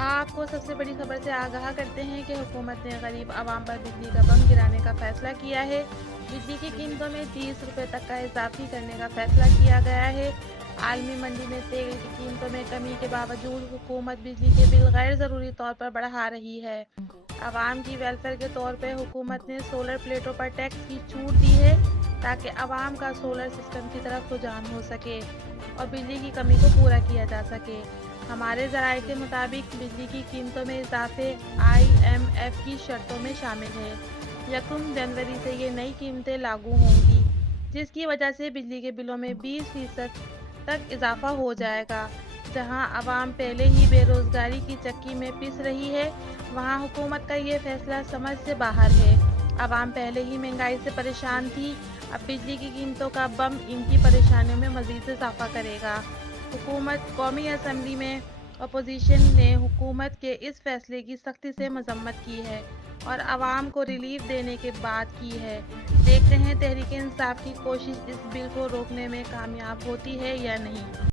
آپ کو سب سے بڑی خبر سے آگاہ کرتے ہیں کہ حکومت نے غریب عوام پر بجلی کا بم گرانے کا فیصلہ کیا ہے۔ بجلی کی قیمتوں میں 30 روپے تک کا اضافی کرنے کا فیصلہ کیا گیا ہے۔ عالمی منڈی میں تیل کی قیمتوں میں کمی کے باوجود حکومت بجلی کے بل غیر ضروری طور پر بڑھا رہی ہے۔ عوام کی ویلفیئر کے طور پہ حکومت نے سولر پلیٹوں پر ٹیکس کی چھوٹ دی ہے تاکہ عوام کا سولر سسٹم کی طرف رجحان ہو سکے اور بجلی کی کمی کو پورا کیا جا سکے۔ ہمارے ذرائع کے مطابق بجلی کی قیمتوں میں اضافے IMF کی شرطوں میں شامل ہے۔ 1 جنوری سے یہ نئی قیمتیں لاگو ہوں گی، جس کی وجہ سے بجلی کے بلوں میں 20% تک اضافہ ہو جائے گا۔ جہاں عوام پہلے ہی بے روزگاری کی چکی میں پس رہی ہے، وہاں حکومت کا یہ فیصلہ سمجھ سے باہر ہے۔ عوام پہلے ہی مہنگائی سے پریشان تھی، اب بجلی کی قیمتوں کا بم ان کی پریشانیوں میں مزید اضافہ کرے گا۔ قومی اسمبلی میں اپوزیشن نے حکومت کے اس فیصلے کی سختی سے مذمت کی ہے اور عوام کو ریلیف دینے کی بات کی ہے۔ دیکھتے ہیں تحریک انصاف کی کوشش اس بل کو روکنے میں کامیاب ہوتی ہے یا نہیں۔